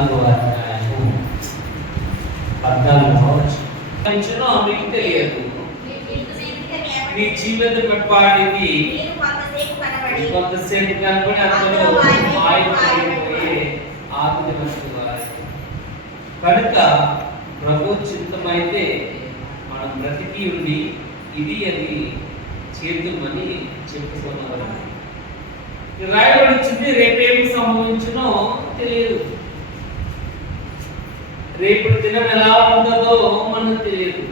14వ అధ్యాయము 14వ వచనం మీకు తెలియదు, మీ జీవితం పట్టికి కొంతసేపు కనబడి అందులో మాయమైపోయే ఆకులి వస్తువారు. కనుక ప్రభు చిత్తమైతే మనం బ్రతికి ఉండి ఇది అది చేద్దామని చెప్పుకున్నారు. రాయబడి వచ్చింది, రేపేమి సంభవించునో తెలియదు, రేపు దినం ఎలా ఉంటుందో మనకు తెలియదు.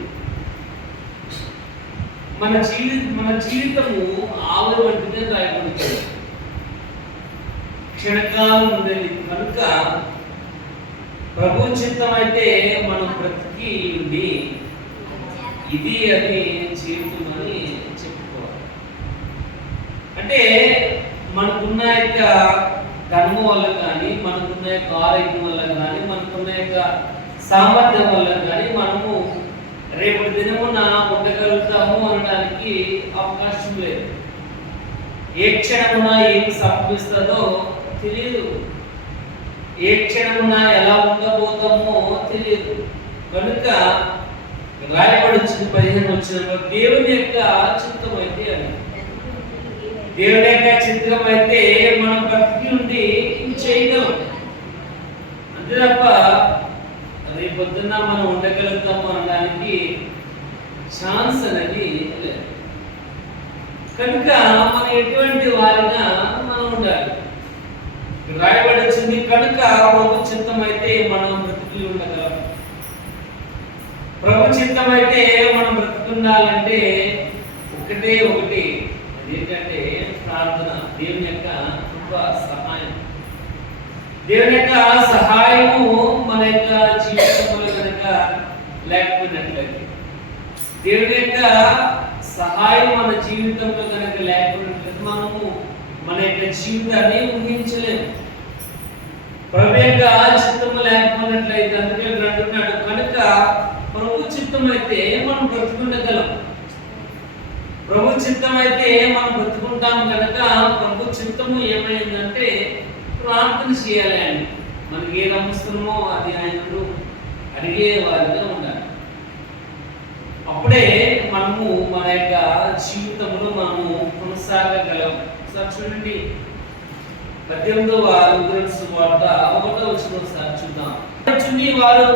మన జీవితము ఆవిరి వంటిదే రాయబడుతుంది, క్షణకాలం ఉండేది. కనుక ప్రభు చిత్తం అయితే మనం బ్రతికి ఉండి ఇది అది చేద్దామని చెప్పుకోవాలి. అంటే మనకున్న యొక్క ధర్మం వల్ల కానీ, మనకున్న యొక్క ఆరోగ్యం వల్ల కానీ, మనకున్న యొక్క సామర్థ్యం వల్ల కానీ మనము రేపటి దినమున ఉండగలుగుతాము అనడానికి అవకాశం లేదు. ఏ క్షణమున ఏమి సంభవిస్తుందో తెలియదు, ఏ క్షణమున ఎలా ఉండబోతామో తెలియదు. కనుక రాయబడి 15 వచనంలో దేవుని యొక్క చిత్తం అయితే అని, దేవుని యొక్క చిత్రం అయితే మనం బ్రతికి ఉండి ఇది చేయగలం. అంతే తప్ప రేపొద్దున మనం ఉండగలుగుతాము అనడానికి ఛాన్స్ అనేది లేదు. కనుక మనం ఎటువంటి వారిగా మనం ఉండాలి. రాయబడి వచ్చింది, కనుక ప్రభు చిత్తం అయితే మనం బ్రతికి ఉండగలం. ప్రభు చిత్తం అయితే మనం బ్రతుకుండాలంటే ఒకటి ఏంటంటే ప్రార్థన, దేవుని యొక్క కృప సహాయం. దేవుని యొక్క సహాయము మన యొక్క జీవితంలో కనుక లేకపోయినట్లయితే, దేవుని యొక్క సహాయం మన జీవితంలో కనుక లేకపోయినట్లయితే మనము మన యొక్క జీవితాన్ని ఊహించలేము. ప్రభు యొక్క చిత్తము లేకపోయినట్లయితే, అందుకే అంటున్నాడు, కనుక ప్రభు చిత్తం అయితే మనం బ్రతుకుండగలం. ప్రభు చిత్తం అయితే మనం బ్రతుకుంటాం. కనుక ప్రభు చిత్తము ఏమైందంటే ప్రార్థన చేయాలి అని, మనకి ఏది అవసరమో అది ఆయనను అడిగే వారిగా ఉండాలి. అప్పుడే మనము మన యొక్క జీవితంలో మనము కొనసాగగలం. సార్ చూడండి, 18వ లూకాసు సువార్త 1వ వచనం సార్ చూద్దాం. వారు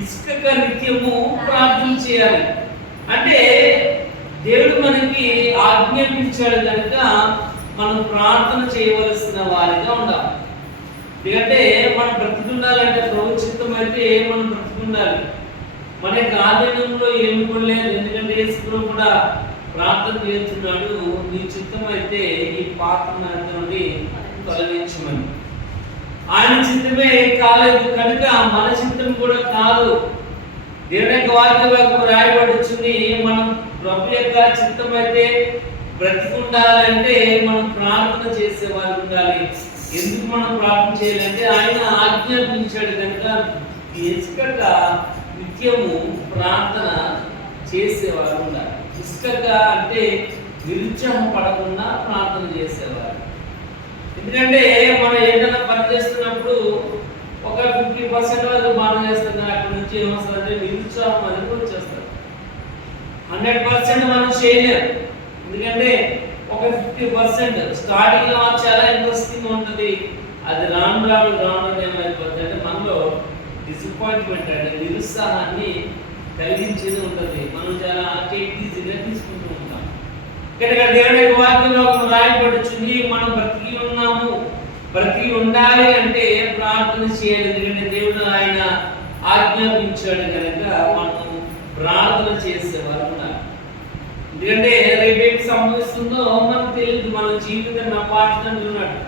ఇసుక నిత్యము ప్రార్థన చేయాలి. అంటే దేవుడు మనకి ఆజ్ఞాపించాడు కనుక మనం ప్రార్థన చేయవలసిన వారిగా ఉండాలి. ఎందుకంటే మనం బ్రతుకుండాలంటే ప్రభు చిత్తం అయితే మనం బ్రతుకుండాలి. మన యొక్క ఆధీనంలో ఏమి కూడా లేదు. ఎందుకంటే యేసు కూడా ప్రార్థన చేస్తున్నాడు, నీ చిత్తం అయితే ఈ పాత్ర నుండి తొలగించమని. ఆయన చిత్తమే కాలేదు కనుక మన చిత్తం కూడా కాదు. దేవుని యొక్క వాక్యం రాయబడి వచ్చింది, మనం ప్రభు యొక్క చిత్తం అయితే బ్రతికుండాలంటే మనం ప్రార్థన చేసేవారు ఉండాలి. ఎందుకు మనం ప్రార్థన చేయాలంటే ఆయన ఆజ్ఞాపించాడు కనుక ఇసుకక నిత్యము ప్రార్థన చేసేవారు ఉండాలి. ఇసుకక అంటే నిరుత్సాహపడకుండా ప్రార్థన చేసేవారు. ఎందుకంటే మనం ఏదైనా పని చేస్తున్నప్పుడు ఒక 50% వరకు బాగా చేస్తున్నారు, అక్కడి నుంచి ఏమొస్తుందంటే నిరుత్సాహం అనేది వచ్చేస్తారు. 100% మనం చేయలేము. ఎందుకంటే ఒక 50% స్టార్టింగ్ లో చాలా ఇంట్రెస్టింగ్ ఉంటుంది, అది రాను ఏమైపోతుంది అంటే మనలో డిసప్పాయింట్మెంట్ అంటే నిరుత్సాహాన్ని కలిగించేది ఉంటుంది. మనం చాలా ఈజీగా తీసుకుంటూ ఉంటాం. కనుక దేవుని యొక్క వాక్యంలో రాయబడుతుంది, మనం బ్రతికి ఉన్నాము, బ్రతికి ఉండాలి అంటే ప్రార్థన చేయాలి. ఎందుకంటే దేవుడు ఆయన ఆజ్ఞాపించాడు కనుక మనం ప్రార్థన చేసేవారు ఉండాలి. ఎందుకంటే రేపేమి సంభవిస్తుందో మనకు తెలియదు. మన జీవితం నా పాఠం ఉన్నాడు.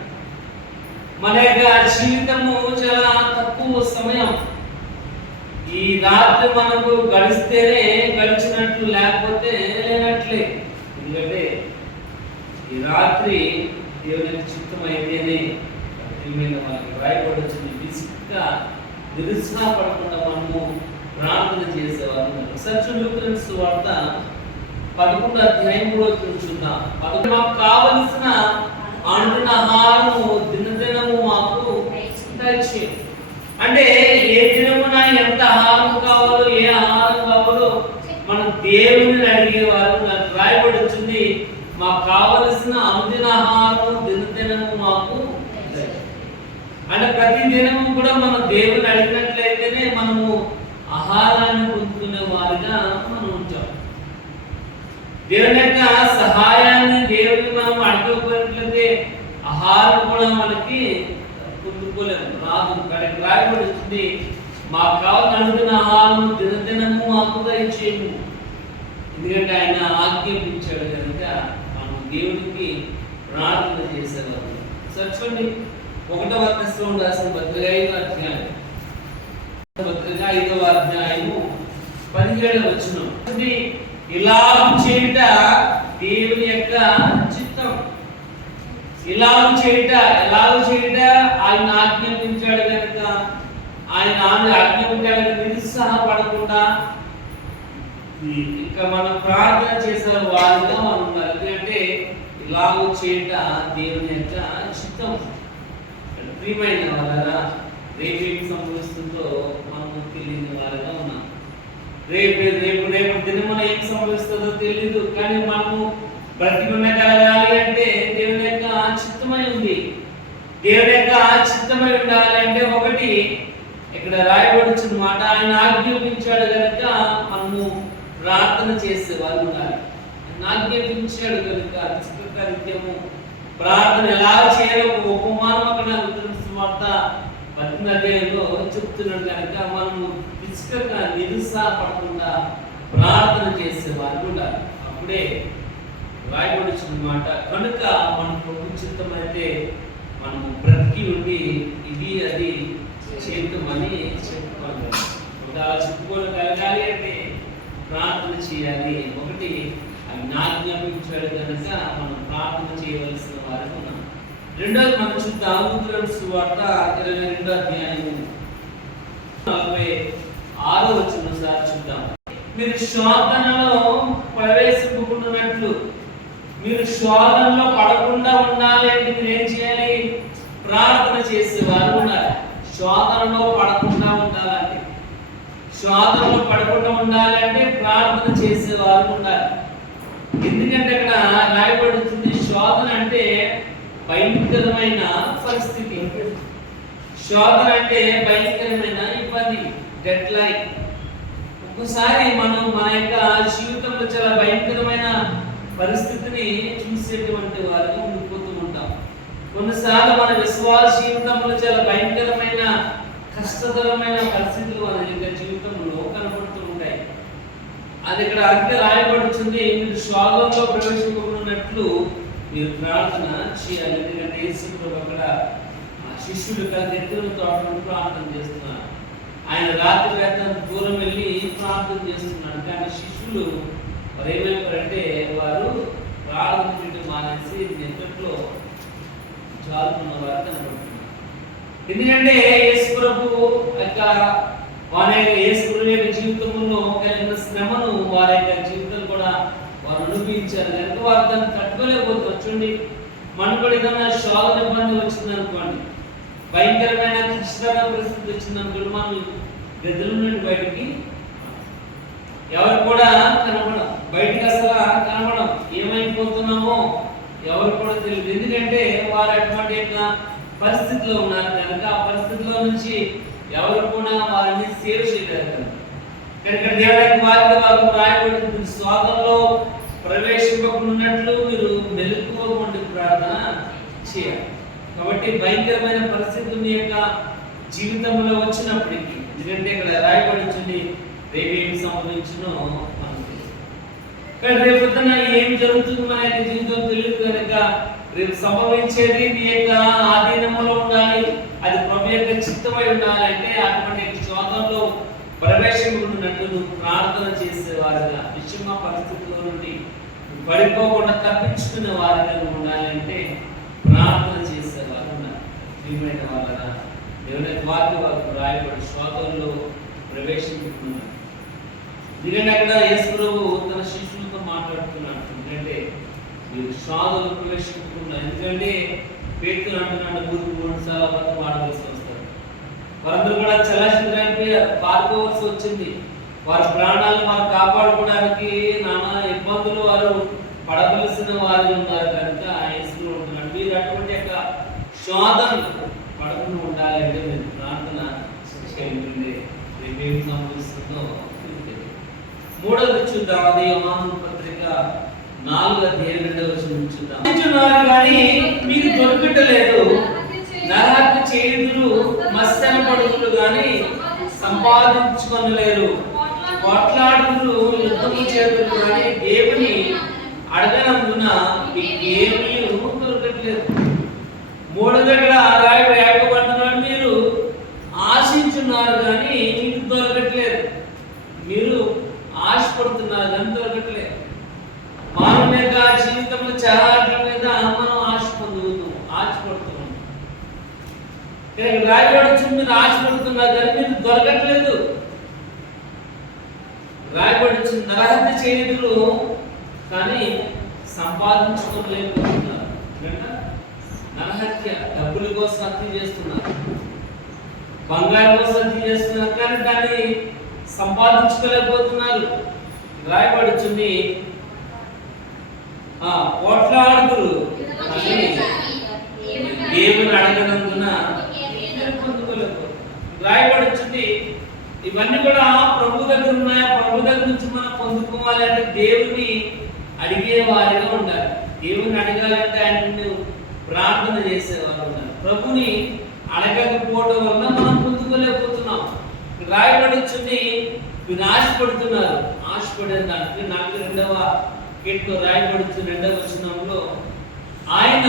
మన యొక్క జీవితము చాలా తక్కువ సమయం. ఈ రాత్రి మనకు గడిస్తేనే గడిచినట్లు, లేకపోతే లేనట్లే. ఎందుకంటే ఈ రాత్రి దేవుని చిత్తం అయితేనే మనకి రాయబడి వచ్చింది. విసుగ్గా నిరుత్సాహపడకుండా మనము ప్రార్థన చేసేవారు. లూకాసు సువార్త 11వ అధ్యాయంలో చూద్దాం. మాకు కావలసిన అంటున్న ఆహారము దినదినము మాకు దయచేయండి. కావలసిన అనుదిన ఆహారం దినదినము మాకు దయచేయి. అంటే ప్రతి దినము కూడా మనం దేవుని అడిగినట్లయితేనే మనము ఆహారాన్ని పొందుకునే వారిగా మనం ఉంటాం. దేవుని యొక్క సహాయాన్ని దేవుని మనం అడగకపోయినట్లయితే ఆహారం కూడా మనకి పొందుకోలేము, రాదు. కరెక్ట్ రాయబడుతుంది, మాకు కావాలని అనుకున్న ఆహారం దినదినము మాకు దయచేయము. ఎందుకంటే ఆయన ఆజ్ఞాపించాడు కనుక మనం దేవుడికి ప్రార్థన చేసేవారు. చూడండి, 1వ దశలోని రాసిన పత్రిక 5వ అధ్యాయం, పత్రిక 5వ అధ్యాయము 17వ వచనం. ఇలా చేయుట దేవుని యొక్క చిత్తం. ఎలాగ చేయుట ఆయన ఆజ్ఞాపించాడు కనుక, ఆయన ఆజ్ఞాపించాడు నిరుత్సాహపడకుండా ఇంకా మనం ప్రార్థన చేసే వారిగా మనం ఉండాలి. ఎందుకంటే ఇలాగ చేయుట దేవుని యొక్క చిత్తం. ప్రియమైన వాళ్ళరా, రేపు ఏం సంభవిస్తుందో మనకు తెలియని వారిగా ఉన్నాం. రేపు దినమున ఏం సంభవిస్తుందో తెలియదు, కానీ మనము బ్రతికి ఉండగలగాలి అంటే దేవుని యొక్క చిత్తమై ఉంది. దేవుని యొక్క చిత్తమై ఉండాలి అంటే ఒకటి ఇక్కడ రాయబడుచున్న మాట, ఆయన ఆజ్ఞాపించాడు కనుక మనము ప్రార్థన చేసే వాళ్ళు ఉండాలి. ఆయన ఆజ్ఞాపించాడు కనుక నిత్యము ప్రార్థన ఎలా చేయాలో ఉపమానం అక్కడ వార్త 10వ అధ్యాయంలో చెప్తున్నాడు కనుక మనము విసుకగా నిరుత్సాహపడకుండా ప్రార్థన చేసే వాళ్ళు ఉండాలి. అప్పుడే రాయబడుచున్న మాట, కనుక మన ప్రభు చిత్తమైతే మనము బ్రతికి ఉండి ఇది అది చేద్దామని చెప్పుకోవాలి. అలా చెప్పుకోగలగాలి అంటే ప్రార్థన చేయాలి. ఒకటి ఆయన ఆజ్ఞాపించాడు కనుక మనం ప్రార్థన చేయవలసిన వారికి ఉన్నాం. రెండోది మనం చూద్దాం, లూకాసు సువార్త 22వ అధ్యాయము 46వ వచనం సార్ చూద్దాం. మీరు శోధనలో ప్రవేశింపకుండానట్లు, మీరు శోధనలో పడకుండా ఉండాలి అంటే మీరు ఏం చేయాలి? ప్రార్థన చేసేవారు ఉండాలి. శోధనలో పడకుండా ఉండాలంటే, శోధనలో పడకుండా ఉండాలంటే ప్రార్థన చేసేవారు ఉండాలి. ఎందుకంటే అక్కడ రాయబడుతుంది, శోధన అంటే భయంకరమైన పరిస్థితి. శోధన అంటే భయంకరమైన ఇబ్బంది, డెడ్ లైన్. ఒక్కసారి మనం మన యొక్క జీవితంలో చాలా భయంకరమైన పరిస్థితిని చూసేటువంటి వారిగా ఉండిపోతూ ఉంటాం. కొన్నిసార్లు మన విశ్వాస జీవితంలో చాలా భయంకరమైన కష్టతరమైన పరిస్థితులు మన యొక్క జీవితంలో కనబడుతూ ఉంటాయి. అది ఇక్కడ అంతే రాయబడుతుంది, మీరు శోధనలో ప్రవేశింపకున్నట్లు మీరు ప్రార్థన చేయాలి. ఎందుకంటే యేసు ప్రభు అక్కడ శిష్యులు దగ్గర తోటలో ప్రార్థన చేస్తున్నారు. ఆయన రాత్రి వేళ దూరం వెళ్ళి ప్రార్థన చేస్తున్నాడు. కానీ శిష్యులు మరి ఏమైపోయారంటే వారు ప్రార్థన చేయడం మానేసి నిద్రలో జారుకున్న వారు కనబడుతున్నారు. ఎందుకంటే యేసు ప్రభు యొక్క వారి యొక్క యేసు ప్రభు యొక్క జీవితంలో కలిగిన శ్రమను వారి యొక్క జీవితం కూడా వారు అనుభవించారు కనుక వారు దాన్ని తట్టుకోలేకపోతారు. చూడండి, మనకు కూడా ఏదైనా శోధన ఇబ్బంది వచ్చింది అనుకోండి, భయంకరమైన కష్టమైన పరిస్థితి వచ్చిందనుకోండి, మనం గదుల నుండి బయటికి ఎవరు కూడా కనపడం, బయటికి అసలు కనపడం, ఏమైపోతున్నామో ఎవరు కూడా తెలియదు. ఎందుకంటే వారు అటువంటి యొక్క పరిస్థితిలో ఉన్నారు కనుక ఆ పరిస్థితిలో నుంచి ఎవరు కూడా వారిని సేవ్ చేయలేరు కనుక. కనుక దేవుడికి వాక్యం రాయబడుతుంది, శోధనలో ప్రవేశింపకున్నట్లు మీరు మెలకువగా ప్రార్థన చేయాలి. కాబట్టి భయంకరమైన పరిస్థితులు మీ యొక్క జీవితంలో వచ్చినప్పటికీ, ఎందుకంటే ఇక్కడ రాయబడుతుంది రేపు ఏమి సంభవించినో మనకు కానీ రేపు పొద్దున ఏం జరుగుతుంది మన యొక్క జీవితం తెలియదు కనుక రేపు సంభవించేది మీ యొక్క ఆధీనంలో ఉండాలి. అది ప్రభు యొక్క చిత్తమై ఉండాలంటే అటువంటి శోధనలో ప్రవేశించుకున్నట్టు నువ్వు ప్రార్థన చేసేవారుగా, విషమ పరిస్థితుల్లో నుండి పడిపోకుండా తప్పించుకునే వారిగా ఉండాలంటే ప్రార్థన చేసేవారు ఉన్నారు. ప్రియమైన వాళ్ళరా, దేవుని వాక్య వారు రాయబడి శోధనలో ప్రవేశించుకున్నారు. ఎందుకంటే అక్కడ యేసు ప్రభు తన శిష్యులతో మాట్లాడుతున్నాడు. ఎందుకంటే మీరు శోధనలో ప్రవేశించుకున్నారు. ఎందుకంటే పేతురు అంటున్నాడు 3 సార్లు అబద్ధం ఆడవలసి వస్తారు. వారందరూ కూడా చలాచలానికి పారిపోవలసి వచ్చింది. వారి ప్రాణాలను వారు కాపాడుకోవడానికి నానా ఇబ్బందులు వారు పడవలసిన వారు ఉన్నారు కనుక శోధనలు పడకుండా ఉండాలంటే మీరు ప్రార్థన చేయండి. రేపేమి సంభవిస్తుందో మూడవది చూద్దాం. అది యోహాను పత్రిక 4:2 చూద్దాం. కానీ మీకు దొరకటలేదు, నరహత్య చేయుదురు, మత్స్యల పడుగులు కానీ సంపాదించుకొనలేరు, కొట్లాడుదురు, యుద్ధము చేతులు కానీ దేవుని అడగనందున మీకు ఏమీ దొరకట్లేదు. మూడో దగ్గర రాయబడుతున్నాడు, మీరు ఆశించున్నారు కానీ మీకు దొరకట్లేదు, మీరు ఆశపడుతున్నారు కానీ దొరకట్లేదు. మానవ యొక్క జీవితంలో చాలా మీద మనం ఆశపడుతున్నాం. రాయబడుతుంది, మీరు ఆశపడుతున్నారు కానీ మీరు దొరకట్లేదు. రాయబడుతుంది, నరహత్య చేయుదురు కానీ సంపాదించుకోలేకపోతున్నారు. నరహత్య డబ్బుల కోసం హత్య చేస్తున్నారు, బంగారం కోసం హత్య చేస్తున్నారు, కానీ దాన్ని సంపాదించుకోలేకపోతున్నారు. రాయబడుతుంది, పోట్లాడుదురు దేవుని అడగనందున పొందుకోలేకపోతున్నారు. రాయబడుతుంది, ఇవన్నీ కూడా ప్రభు దగ్గర ఉన్నాయా? ప్రభు దగ్గర నుంచి మనం పొందుకోవాలి అంటే దేవుని అడిగే వారిగా ఉండాలి. దేవుని అడగాలంటే ఆయన ప్రార్థన చేసేవారు ఉండాలి. ప్రభుని అడగకపోవడం వల్ల మనం పొందుకోలేకపోతున్నాం. రాయబడుతుంది, మీరు ఆశపడుతున్నారు. ఆశపడే దానికి 42వ కీర్తనలో రాయబడుతుంది 2వ వచనంలో ఆయన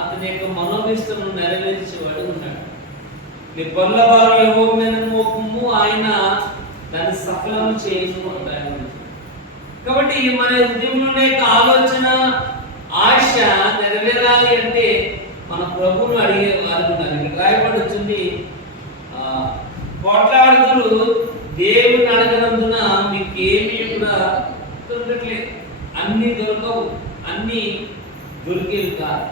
అతని యొక్క మనోభీష్టమును నెరవేర్చేవాడు ఉన్నాడు. నీ పనుల భారం యెహోవా మీద మోపము, ఆయన దాన్ని సఫలం చేయను అంటారు. కాబట్టి మన హృదయంలో యొక్క ఆలోచన, ఆశ నెరవేరాలి అంటే మన ప్రభువును అడిగే వారు ఉన్నారు. ఇక్కడ రాయబడుతుంది, పోట్లాడుదురు దేవుని అడగనందున మీకు ఏమీ కూడా దొరకట్లేదు. అన్ని దొరకవు, అన్ని దొరికేవి కాదు.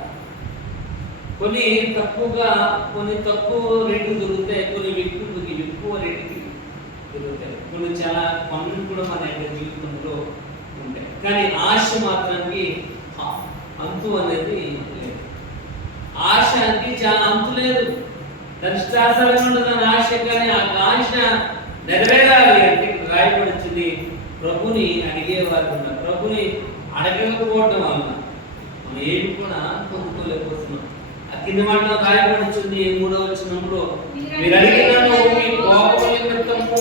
కొన్ని తక్కువ రేటు దొరుకుతాయి, కొన్ని ఎక్కువ రేటుకి దొరుకుతాయి, కొన్ని చాలా పనులు కూడా మన యొక్క జీవితంలో ఉంటాయి. కానీ ఆశ మాత్రానికి అంతు అనేది లేదు. ఆశకి చాలా అంతు లేదు. దాని ఇష్టాసరంగా ఉండదు ఆశ, కానీ ఆ ఆశ నెరవేరాలి అంటే రాయబడుతుంది, ప్రభుని అడిగేవారు ఉన్నారు. ప్రభుని అడగకపోవడం వల్ల మనం ఏమి కూడా పొందుకోలేకపోతున్నాం. ఆ కింద మాట రాయబడుతుంది 3వ వచనంలో, మీరు అడిగినను మీ కోపం నిమిత్తము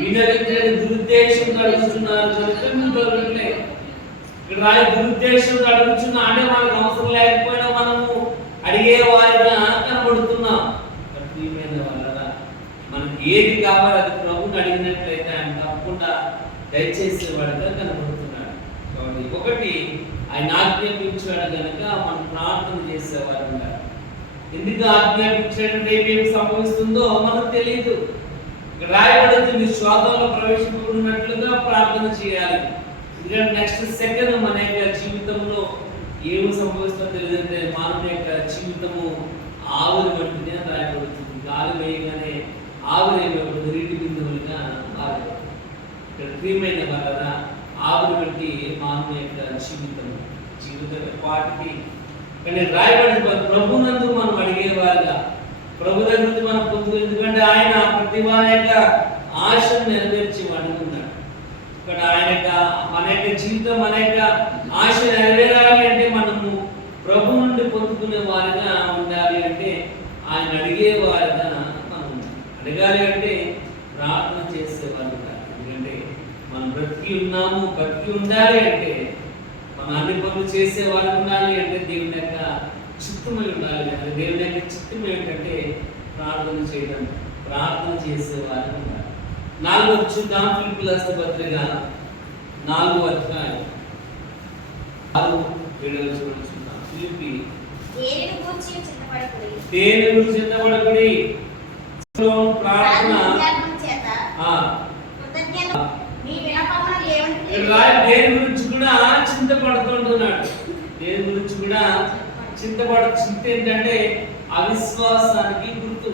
వినరించే దురుద్దేశంతో అడుగుతున్నారు కనుక మీరు దొరకట్లేదు. ఇక్కడ దురుద్దేశంతో అడుగుతున్నా అంటే మనకు అవసరం లేకపోయినా మనము అడిగే వారిగా కనబడుతున్నాం. మనకి ఏది కావాలి అది ప్రభుని అడిగినట్లయితే ఆయన తప్పకుండా దయచేసేవాడుగా కనబడుతున్నాడు. కాబట్టి ఒకటి, ఆయన ఆజ్ఞాపించాడు కనుక మనం ప్రార్థన చేసేవారు ఉండాలి. ఎందుకు ఆజ్ఞాపించాడంటే ఏమేమి సంభవిస్తుందో మనకు తెలియదు. ఇక్కడ రాయబడుతుంది, శోధనలో ప్రవేశించుకున్నట్లుగా ప్రార్థన చేయాలి. ఎందుకంటే నెక్స్ట్ సెకండ్ మన యొక్క జీవితంలో ఏమి సంభవిస్తుందో తెలియదంటే మానవ యొక్క జీవితము ఆవిరి వంటిది అని రాయబడుతుంది. గాలి వేయగానే ఆవిరి నీటి బిందువులుగా మారదు. ఇక్కడ ప్రియమైన వల్ల ఆవిరి వంటి మానవ యొక్క జీవిత పాటికి కానీ రాయబడి ప్రభునందు మనం అడిగేవారుగా ప్రభు దగ్గర నుంచి మనం పొందుకు. ఎందుకంటే ఆయన ప్రతి వారి యొక్క ఆశను నెరవేర్చేవాడు ఉన్నాడు. ఇక్కడ మన యొక్క జీవితం, మన యొక్క ఆశ నెరవేరాలి అంటే మనము ప్రభు నుండి పొందుకునే వారిగా ఉండాలి. అంటే ఆయన అడిగే వారిగా మనం అడగాలి అంటే ప్రార్థన చేసేవారు ఉండాలి. ఎందుకంటే మనం బతికి ఉండాలి అంటే మనం అన్ని పనులు చేసేవారు ఉండాలి అంటే దేవుని యొక్క చిత్తమై ఉండాలి. అంటే దేవుని యొక్క చిత్తం ఏంటంటే ప్రార్థన చేయడం, ప్రార్థన చేసేవారు ఉండాలి. 4వ చూద్దాం, ఫిలిప్పీయుల రాసిన పత్రిక 4వ అధ్యాయం 6-7 చూద్దాం. ఫిలిప్పీ దేని గురించి చింతపడకుడి, ప్రార్థన దేని గురించి కూడా చింతపడుతుంటున్నాడు. దేని గురించి కూడా చింత ఏంటంటే అవిశ్వాసానికి గుర్తు.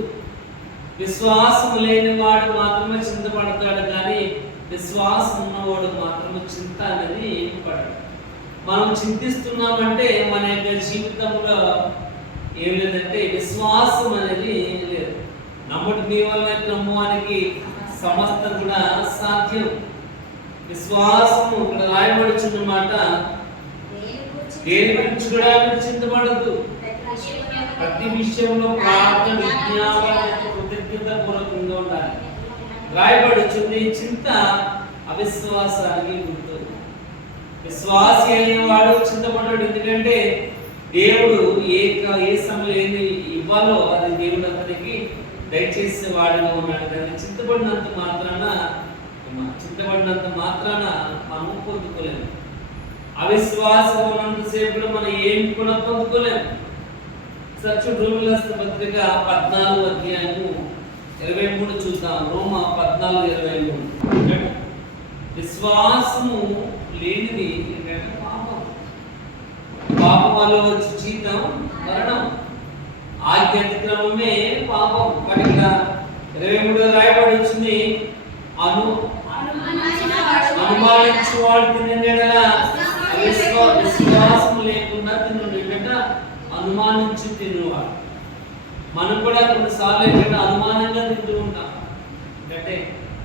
విశ్వాసం లేని వాడు మాత్రమే చింతపడతాడు, కానీ విశ్వాసం ఉన్నవాడు మాత్రమే చింత అనేది పడడు. మనం చింతిస్తున్నామంటే మన యొక్క జీవితంలో ఏం లేదంటే నమ్మటి నీ వలన నమ్మువానికి సమస్తం కూడా సాధ్యం. విశ్వాసము ఇక్కడ రాయబడుచున్న మాట దేని గురించి కూడా మీరు చింతపడద్దు. ప్రతి విషయంలో ప్రార్థన విజ్ఞాపన కృతజ్ఞత పూర్వకంగా ఉండాలి. రాయబడుచుంది. చింత అవిశ్వాసానికి గుర్తు. విశ్వాసి అనేవాడు చింతపడ్డాడు. ఎందుకంటే దేవుడు ఏ సమయంలో ఏది ఇవ్వాలో అది దేవుడు అతనికి దయచేసే వాడుగా ఉన్నాడు. కానీ చింతపడినంత మాత్రాన మనం పొందుకోలేము. అవిశ్వాసం ఉన్నంతసేపు మనం ఏం కూడా పొందుకోలేము. రోమీయుల పత్రిక 14 అధ్యాయము 23 చూద్దాం. రోమ 14:23. విశ్వాసము లేనిది పాపం వల్ల వచ్చి జీతం మరణం. ఆజ్ఞ అతిక్రమమే పాపం. కానీ ఇక్కడ 23 రాయబడి వచ్చింది, అనుమానించు వాడు తినేలా విశ్వాసం లేకుండా తినండి. ఏంటంటే అనుమానించి తినేవాడు. మనం కూడా కొన్నిసార్లు ఏంటంటే అనుమానంగా తింటూ ఉంటాం. అంటే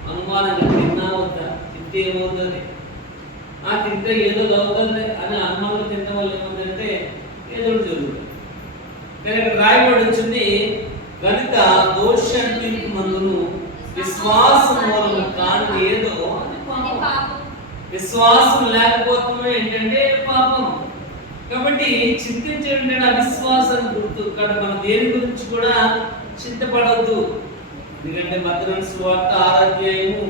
అనుమానంగా తిన్నా వద్దా, తింటే ఏమవుతుంది, తింటే ఏదో అవుతుంది అని అనుమానంగా తినడం వల్ల ఏమవుతుందంటే ఏదో జరుగుతుంది. కానీ ఇక్కడ రాయబడి వచ్చింది, కనుక దోషం తీర్పు మందును విశ్వాసం మూలము కాని ఏదో అది పాపం. విశ్వాసం లేకపోతే ఏంటంటే పాపం. కాబట్టి చింతించే అవిశ్వాసం గుర్తు. కాబట్టి మనం దేని గురించి కూడా చింతపడవద్దు. ఎందుకంటే మత్తయి సువార్త 6 అధ్యాయము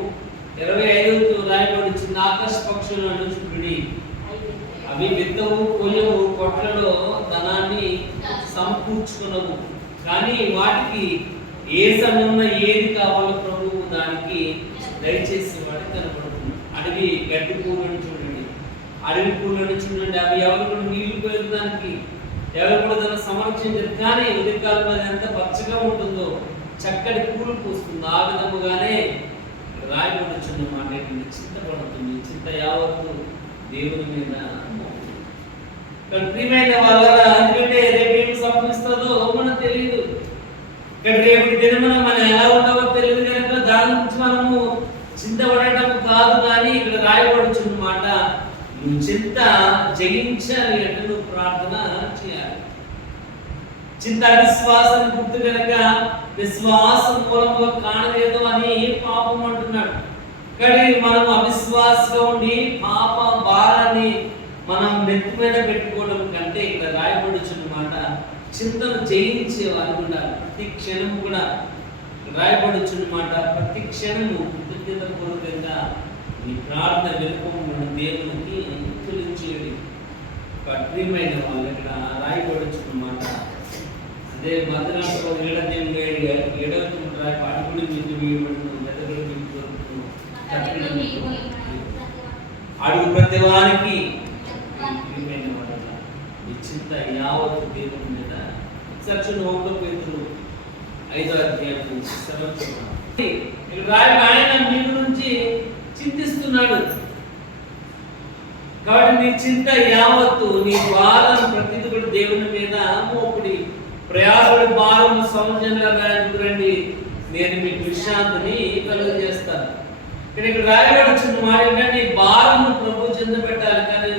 25 రాయబడి వచ్చింది, ఆకాశ పక్షులను అనుచుకుడి, అవి విత్తవు కొయ్యవు, కొట్లలో ధనాన్ని సమకూర్చుకునవు, కానీ వాటికి ఏ సమయంలో ఏది కావాలో ప్రభువు దానికి దయచేసి వాడికి కనపడుతుంది. అడవి గడ్డి పూలను చూడండి, అడవి పూలను చూడండి, అవి ఎవరు కూడా నీళ్లు పోయడానికి ఎవరు కూడా దాన్ని సంరక్షించారు. కానీ ఉదయకాలంలో అది ఎంత పచ్చగా ఉంటుందో చక్కటి పూలు పూస్తుంది. ఆ విధముగానే రాయబడి చిన్న మాట ఏంటంటే చింతపడుతుంది. చింత యావత్తు దేవుని మీద. ప్రియమైన వాళ్ళ, ఎందుకంటే రేపు ఏమి సంభవిస్తుందో మనకు తెలియదు. ఇక్కడ రేపు దినమున మనం ఎలా ఉంటామో తెలియదు కనుక దాని గురించి మనము చింతపడటం కాదు. కానీ ఇక్కడ రాయబడుచున్న మాట, నువ్వు చింత జయించాలి అంటే నువ్వు ప్రార్థన చేయాలి. చింత అవిశ్వాసం గుర్తు కనుక విశ్వాసం మూలంగా కానలేదు అని పాపం అంటున్నాడు. కానీ మనం అవిశ్వాసంగా ఉండి పాప భారాన్ని మనం నెత్తి మీద పెట్టుకోవడం కంటే ఇక్కడ రాయబడుచున్న మాట చింతను జయించే వారు ఉండాలి. ప్రతి క్షణము కూడా రాయబడుచున్న మాట, ప్రతి క్షణము కృతజ్ఞత పూర్వకంగా ఈ ప్రార్థన వెనుకము దేవునికి చెల్లించేది. ప్రియమైన వాళ్ళు ఇక్కడ రాయబడుచున్న మాట అదే మద్రాసులో 7 రాయి పాటికుడి మీద వేయబడుతుంది, మెదడు మీకు దొరుకుతుంది, అడుగు ప్రతి వారికి. ప్రియమైన వాళ్ళ ఈ చింత యావత్తు దేవుని మీద. సత్యం 1 పేతురు 5 అధ్యాయం 7 ఆయన మీ గురించి చింతిస్తున్నాడు. కాబట్టి నీ చింత యావత్తు, నీ భారం ప్రతిది కూడా దేవుని మీద మోపుడి. ప్రయాసడి భారం సౌజన్యంగా రండి, నేను మీకు విశ్రాంతిని కలుగజేస్తాను. ఇక్కడ రాయబడుచున్న మాట ఏంటంటే ఈ భారము ప్రభు చెంద పెట్టాలి, కానీ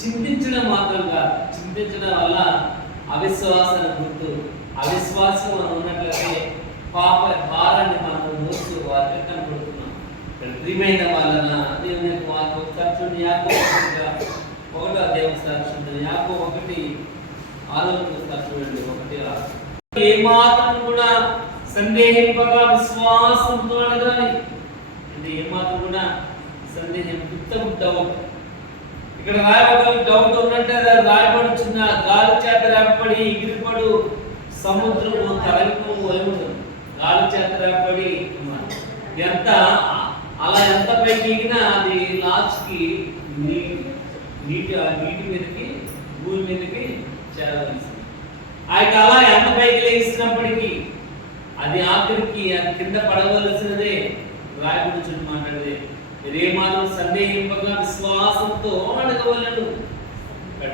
చింతించడం మాత్రం కాదు. చింతించడం వల్ల అవిశ్వాసాన్ని గుర్తు. అవిశ్వాసం మనం ఉన్నట్లయితే పాప భారాన్ని మనం మోస్తూ వారికి కనబడుతున్నాం. ప్రియమైన వాళ్ళన దేవుని యొక్క వాక్యం సాక్షుడు యాకోబు 1 దేవుని సాక్షుడు యాకోబు 1:6 సాక్షుడు 1:6. ఏ మాత్రం కూడా సందేహింపగా విశ్వాసంతో అడగాలి. అంటే ఏ మాత్రం కూడా సందేహం డౌట్. ఇక్కడ రాయబడి డౌట్ ఉన్నట్టే రాయబడుచున్న గాలి చేత రేపడి ఎగిరిపడు సముద్రము తరంగం వలె. గాలి చేత రేపడి ఎంత పైకి ఎగినా అది లాస్ట్కి నీటి మీదకి భూమి మీదకి చేరవలసింది. ఆయన అలా ఎంత పైకి లేచినప్పటికీ అది ఆఖరికి అది కింద పడవలసినదే. రాయబడుచున్న మాట్లాడేది మీరేమాత్రం సందేహింపగా విశ్వాసంతో అడగవలను.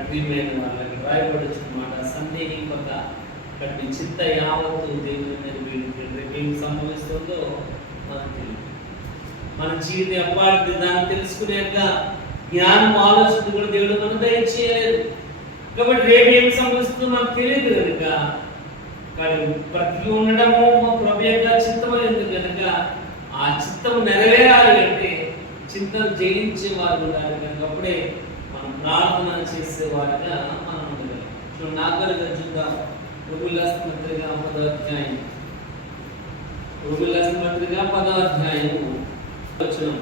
ప్రియమైన వాళ్ళకి రాయబడుచున్న మాట సందేహింపక బట్ చింత యావత్తు దేవుని మీద వేడుకుంటే రేపు ఏం సంభవిస్తుందో మనకు తెలియదు. మన జీవితం ఎప్పటిది దాన్ని తెలుసుకునేక జ్ఞానం ఆలోచన కూడా దేవుడు మనం దయచేయలేదు. కాబట్టి రేపు ఏం సంభవిస్తుందో మనకు తెలియదు కనుక కానీ బ్రతికి ఉండడము ప్రభు యొక్క చిత్తమైంది కనుక ఆ చిత్తము నెరవేరాలి అంటే చింతను జయించే వారు ఉండాలి కనుక అప్పుడే మనం ప్రార్థన చేసేవారుగా మనం ఉండగలం. చూడండి నాగరిగా చూద్దాం. రోగులాసిన పత్రిక 10వ అధ్యాయం, రోగులాసిన పత్రిక 10వ అధ్యాయము వచనం.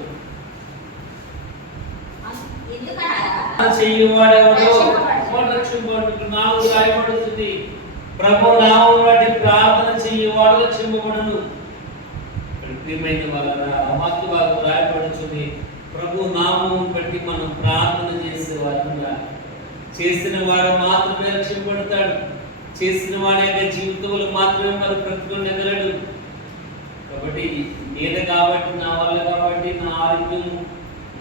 చెయ్యవాడెవడో వాడు రక్షింపబడును. 4 రాయబడుతుంది, ప్రభు నామం బట్టి ప్రార్థన చెయ్యవాడు రక్షింపబడును. ప్రియమైన వాళ్ళ వాక్య భాగం రాయబడుతుంది, ప్రభు నామం బట్టి మనం ప్రార్థన చేసేవారు. చేసిన వాడు మాత్రమే రక్షింపబడతాడు. చేసిన వాడి యొక్క జీవితంలో మాత్రమే మరి బ్రతుకుండగలడు. కాబట్టి నేను కాబట్టి నా వల్ల కాబట్టి నా ఆరోగ్యం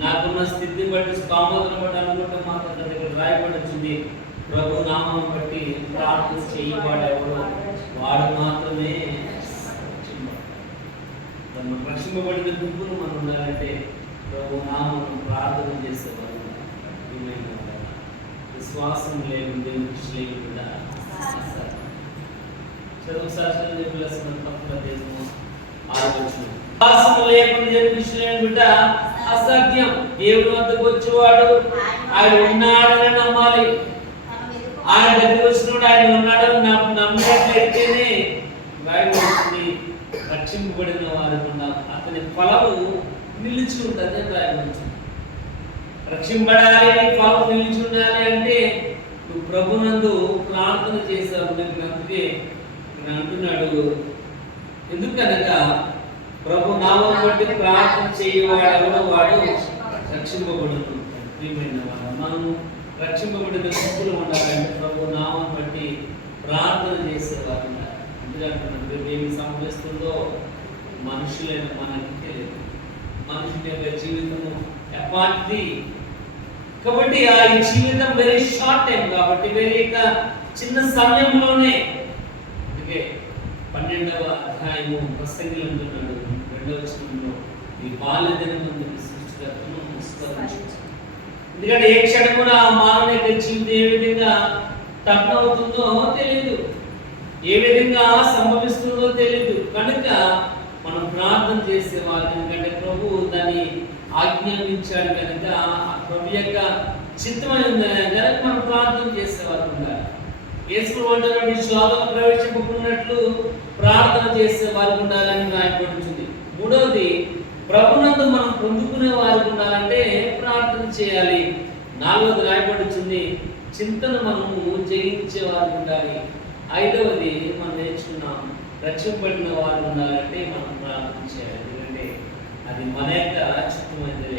నాకున్న స్థితిని బట్టి స్థామతను బట్టి అనుకుంటే మాత్రం దగ్గర రాయబడుతుంది, ప్రభు నామం బట్టి ప్రార్థన చేయవాడెవడో వాడు మాత్రమే రక్షింపబడిన గుంపును మనం ఉండాలంటే ప్రభు నామం ప్రార్థన చేసేవారు. విశ్వాసం లేని దేవునికి లేని కూడా చదువు శాస్త్రం చెప్పలేసిన తప్పుల దేశము ఆలోచన విశ్వాసం లేకుండా దేవునికి బిడ్డ అసత్యం. దేవుని వద్దకు వచ్చేవాడు ఆయన ఉన్నాడని నమ్మాలి. ఆయన దగ్గర వచ్చినప్పుడు ఆయన ఉన్నాడని నమ్మినట్లయితేనే రాయబడుతుంది రక్షింపబడిన వారు అతని ఫలము నిలిచి ఉంటుంది రాయబడుతుంది. రక్షింపబడాలి ఫలం నిలిచి ఉండాలి అంటే నువ్వు ప్రభునందు ప్రార్థన చేశావు. అందుకే అంటున్నాడు, ఎందుకనగా ప్రభు నామం బట్టి ప్రార్థన చేయవాడెవడో వాడు రక్షింపబడును. ప్రియమైన వాడు మనము రక్షింపబడిన స్థితిలో ఉండాలంటే ప్రభు నామం బట్టి ప్రార్థన చేసేవారు ఉండాలి. ఎందుకంటే ఏమి సంభవిస్తుందో మనుషులైన మనకి తెలియదు. మనుషుల యొక్క జీవితము ఎప్పటిది కాబట్టి ఆ జీవితం వెరీ షార్ట్ టైం కాబట్టి వెరీ చిన్న సమయంలోనే. అందుకే 12వ అధ్యాయము ప్రసంగిలు అంటున్నాడు 2వ వచనంలో, ఈ బాల్య దినమందు సృష్టికర్తను విస్మరించు. ఎందుకంటే ఏ క్షణమున మానవ యొక్క జీవితం ఏ విధంగా టర్న్ అవుతుందో తెలియదు, ఏ విధంగా సంభవిస్తుందో తెలియదు. కనుక మనం ప్రార్థన చేసేవారు. ఎందుకంటే ప్రభు దాన్ని ఆజ్ఞాపించాడు కనుక ఆ ప్రభు యొక్క చిత్తమైంది కనుక మనం ప్రార్థన చేసేవారు ఉండాలి. యేసు వంటలు శోధన ప్రవేశింపుకున్నట్లు ప్రార్థన చేసే వారు ఉండాలని రాయబడుతుంది. 3వది ప్రభునందు మనం పొందుకునే వారు ఉండాలంటే ప్రార్థన చేయాలి. 4వది రాయబడుతుంది చింతను మనము జయించే వారు ఉండాలి. 5వది మనం నేర్చుకున్నాం రక్షింపబడిన వారు ఉండాలంటే మనం ప్రార్థన చేయాలి. ఎందుకంటే అది మన యొక్క చిత్తమైనది,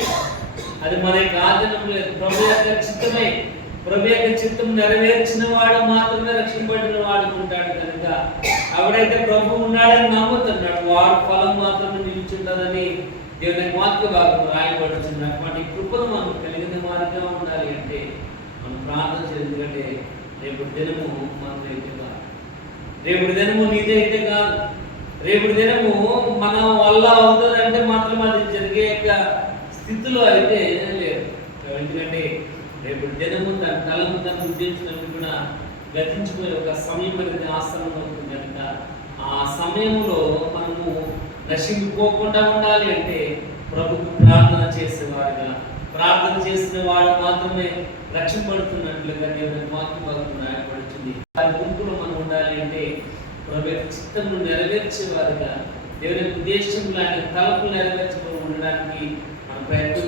అది మన యొక్క ఆధీనం లేదు. ప్రభు యొక్క చిత్తమై ప్రభు యొక్క చిత్తం నెరవేర్చిన వాడు మాత్రమే రక్షింపబడిన వాడు ఉంటాడు. కనుక ఎవడైతే ప్రభు ఉన్నాడని నమ్ముతున్నాడు వాడు ఫలం మాత్రమే నిలిచుండదని దేవుని వాక్య భాగం రాయబడుతుంది. అటువంటి కృపను మనం కలిగిన వారిగా ఉండాలి అంటే మనం ప్రార్థన చేయాలి. ఎందుకంటే రేపటి దినము మనదైతే కాదు, రేపటి దినము నీదైతే కాదు, రేపటి దినము మన వల్ల అవుతుందంటే మాత్రం అది జరిగే యొక్క స్థితిలో అయితే లేదు. ఎందుకంటే రేపటి దినము దాని తలము దాన్ని ఉద్దేశించినట్టు కూడా గతించిపోయే ఒక సమయం అనేది ఆసనం అవుతుంది. కనుక ఆ సమయంలో మనము నశించిపోకుండా ఉండాలి అంటే ప్రభుకు ప్రార్థన చేసేవారుగా, ప్రార్థన చేసిన వాడు మాత్రమే రక్షింపబడుతున్నట్లుగా దేవుని వాక్యం రాయబడుతుంది. వారి గుంపులో మనం ఉండాలి అంటే ప్రభు చిత్తము నెరవేర్చేవారుగా, దేవుని ఉద్దేశంలో ఆయన తలపు నెరవేర్చుకొని ఉండడానికి మన ప్రయత్నం